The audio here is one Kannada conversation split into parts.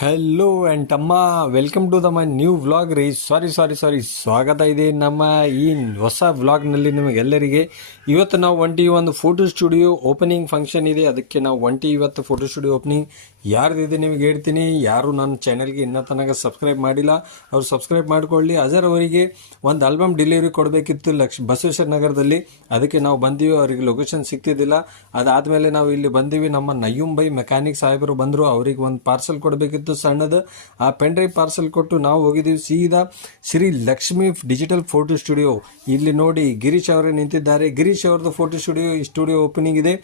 ಹೆಲೋ ಆ್ಯಂಡ್ ತಮ್ಮ welcome to the my new vlog ರೀ. ಸಾರಿ ಸ್ವಾಗತ ಇದೆ ನಮ್ಮ ಈ ಹೊಸ ವ್ಲಾಗ್ನಲ್ಲಿ ನಿಮಗೆಲ್ಲರಿಗೆ. ಇವತ್ತು ನಾವು ಒಂದು ಫೋಟೋ ಸ್ಟುಡಿಯೋ ಓಪನಿಂಗ್ ಫಂಕ್ಷನ್ ಇದೆ, ಅದಕ್ಕೆ ನಾವು ಇವತ್ತು ಫೋಟೋ ಸ್ಟುಡಿಯೋ ಓಪನಿಂಗ್ ಯಾರ್ದಿದೆ ನಿಮಗೆ ಹೇಳ್ತೀನಿ. ಯಾರು ನನ್ನ ಚಾನಲ್ಗೆ ಇನ್ನೂ ತನಕ ಸಬ್ಸ್ಕ್ರೈಬ್ ಮಾಡಿಲ್ಲ ಅವ್ರು ಸಬ್ಸ್ಕ್ರೈಬ್ ಮಾಡಿಕೊಳ್ಳಿ. ಅಜರ್ ಅವರಿಗೆ ಒಂದು ಆಲ್ಬಮ್ ಡೆಲಿವರಿ ಕೊಡಬೇಕಿತ್ತು ಬಸವೇಶ್ವರ ನಗರದಲ್ಲಿ, ಅದಕ್ಕೆ ನಾವು ಬಂದೀವಿ. ಅವರಿಗೆ ಲೊಕೇಶನ್ ಸಿಗ್ತಿದ್ದಿಲ್ಲ. ಅದಾದಮೇಲೆ ನಾವು ಇಲ್ಲಿ ಬಂದೀವಿ. ನಮ್ಮ ನಯ್ಯೂಮ್ ಬೈ ಮೆಕ್ಯಾನಿಕ್ ಸಾಹೇಬರು ಬಂದರು, ಅವ್ರಿಗೆ ಒಂದು ಪಾರ್ಸಲ್ ಕೊಡಬೇಕಿತ್ತು ಸಣ್ಣದು. ಆ ಪೆನ್ ಡ್ರೈವ್ ಪಾರ್ಸಲ್ ಕೊಟ್ಟು ನಾವು ಹೋಗಿದ್ದೀವಿ ಸೀದಾ Shri Lakshmi digital photo studio. ಇಲ್ಲಿ ನೋಡಿ ಗಿರೀಶ್ ಅವರೇ ನಿಂತಿದ್ದಾರೆ. ಗಿರೀಶ್ ಅವ್ರದ್ದು ಫೋಟೋ ಸ್ಟುಡಿಯೋ ಓಪನಿಂಗ್ ಇದೆ.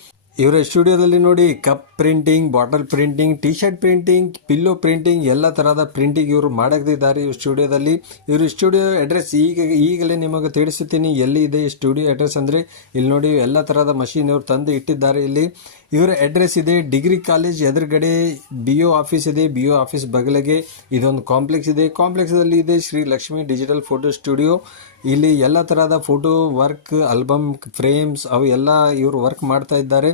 ಇವರ ಸ್ಟುಡಿಯೋದಲ್ಲಿ ನೋಡಿ cup printing, bottle printing, T shirt printing, pillow printing ಎಲ್ಲ ತರಹದ ಪ್ರಿಂಟಿಂಗ್ ಇವರು ಮಾಡಕ್ತಿದ್ದಾರೆ ಇವ್ರ ಸ್ಟುಡಿಯೋದಲ್ಲಿ. ಇವ್ರ ಸ್ಟುಡಿಯೋ ಅಡ್ರೆಸ್ ಈಗಲೇ ನಿಮಗೆ ತಿಳಿಸುತ್ತೀನಿ. ಎಲ್ಲಿ ಇದೆ ಸ್ಟುಡಿಯೋ ಅಡ್ರೆಸ್ ಅಂದರೆ ಇಲ್ಲಿ ನೋಡಿ ಎಲ್ಲ ತರಹದ ಮಷೀನ್ ಇವರು ತಂದು ಇಟ್ಟಿದ್ದಾರೆ. ಇಲ್ಲಿ ಇವರ ಅಡ್ರೆಸ್ ಇದೆ ಡಿಗ್ರಿ ಕಾಲೇಜ್ ಎದುರುಗಡೆ BO ಆಫೀಸ್ ಇದೆ. BO ಆಫೀಸ್ ಬಗಲಿಗೆ ಇದೊಂದು ಕಾಂಪ್ಲೆಕ್ಸ್ ಇದೆ. ಕಾಂಪ್ಲೆಕ್ಸಲ್ಲಿ ಇದೆ Shri Lakshmi digital photo studio. ಇಲ್ಲಿ ಎಲ್ಲ ತರಹದ ಫೋಟೋ ವರ್ಕ್, ಆಲ್ಬಮ್ ಫ್ರೇಮ್ಸ್ ಅವು ಎಲ್ಲ ಇವರು ವರ್ಕ್ ಮಾಡ್ತಾ ಇದ್ದಾರೆ.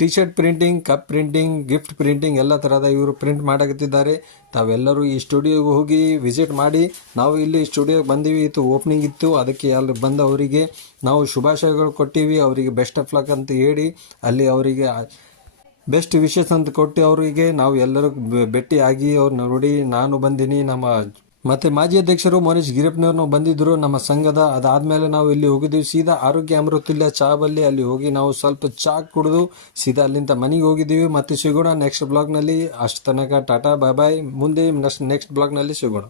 T shirt printing, cup printing, gift printing ಎಲ್ಲ ತರಹದ ಇವರು ಪ್ರಿಂಟ್ ಮಾಡಕತ್ತಿದ್ದಾರೆ. ತಾವೆಲ್ಲರೂ ಈ ಸ್ಟುಡಿಯೋಗೆ ಹೋಗಿ ವಿಸಿಟ್ ಮಾಡಿ. ನಾವು ಇಲ್ಲಿ ಸ್ಟುಡಿಯೋಗೆ ಬಂದೀವಿ, ಇತ್ತು ಓಪನಿಂಗ್ ಇತ್ತು, ಅದಕ್ಕೆ ಅಲ್ಲಿ ಬಂದ ಅವರಿಗೆ ನಾವು ಶುಭಾಶಯಗಳು ಕೊಟ್ಟಿವಿ. ಅವರಿಗೆ ಬೆಸ್ಟ್ ಆಫ್ ಲಕ್ ಅಂತ ಹೇಳಿ ಅಲ್ಲಿ ಅವರಿಗೆ ಬೆಸ್ಟ್ ವಿಶಸ್ ಅಂತ ಕೊಟ್ಟು ಅವರಿಗೆ ನಾವು ಎಲ್ಲರೂ ಭೇಟಿ ಆಗಿ ಅವ್ರನ್ನ ನೋಡಿ ನಾನು ಬಂದೀನಿ. ಮತ್ತೆ ಮಾಜಿ ಅಧ್ಯಕ್ಷರು ಮನೀಶ್ ಗಿರಪ್ಪನವ್ರು ಬಂದಿದ್ರು ನಮ್ಮ ಸಂಘದ. ಅದಾದ್ಮೇಲೆ ನಾವು ಇಲ್ಲಿ ಹೋಗಿದ್ದೀವಿ ಸೀದಾ ಆರೋಗ್ಯ ಅಮೃತುಲ್ಯ ಚಾ ಬಲ್ಲಿ. ಅಲ್ಲಿ ಹೋಗಿ ನಾವು ಸ್ವಲ್ಪ ಚಾ ಕುಡಿದು ಸೀದಾ ಅಲ್ಲಿಂದ ಮನೆಗೆ ಹೋಗಿದ್ದೀವಿ. ಮತ್ತೆ ಸಿಗೋಣ ನೆಕ್ಸ್ಟ್ ಬ್ಲಾಗ್ನಲ್ಲಿ. ಅಷ್ಟು ತನಕ ಟಾಟಾ ಬಾಯ್ ಬಾಯ್. ಮುಂದೆ ನೆಕ್ಸ್ಟ್ ಬ್ಲಾಗ್ನಲ್ಲಿ ಸಿಗೋಣ.